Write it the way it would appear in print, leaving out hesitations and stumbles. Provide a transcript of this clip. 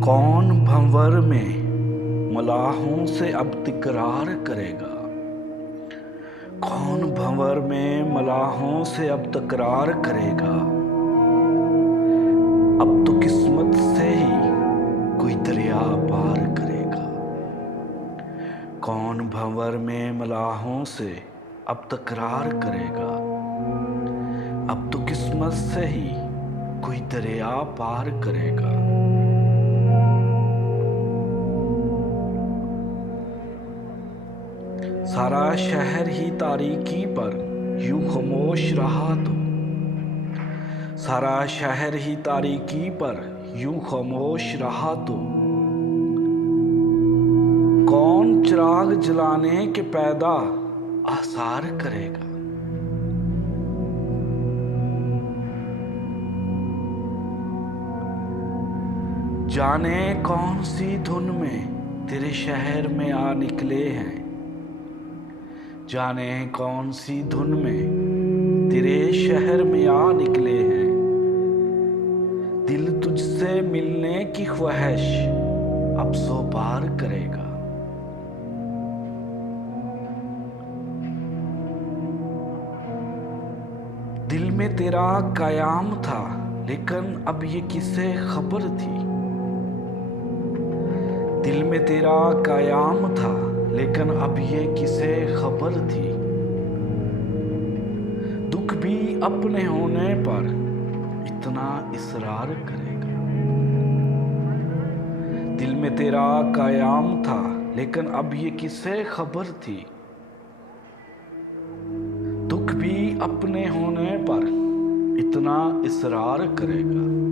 कौन भंवर में मलाहों से अब तकरार करेगा। कौन भंवर में मलाहों से अब तकरार करेगा। अब तो किस्मत से ही कोई दरिया पार करेगा। कौन भंवर में मलाहों से अब तकरार करेगा। अब तो किस्मत से ही कोई दरिया पार करेगा। सारा शहर ही तारीकी पर यूं खामोश रहा तो। सारा शहर ही तारीकी पर यूं खामोश रहा तो। कौन चिराग जलाने के पैदा आसार करेगा। जाने कौन सी धुन में तेरे शहर में आ निकले हैं। जाने कौन सी धुन में तेरे शहर में आ निकले हैं। दिल तुझसे मिलने की ख्वाहिश अब सो पार करेगा। दिल में तेरा कयाम था लेकिन अब ये किसे खबर थी। दिल में तेरा कयाम था लेकिन अब ये किसे खबर थी। दुख भी अपने होने पर इतना इसरार करेगा। दिल में तेरा कयाम था लेकिन अब ये किसे खबर थी। दुख भी अपने होने पर इतना इसरार करेगा।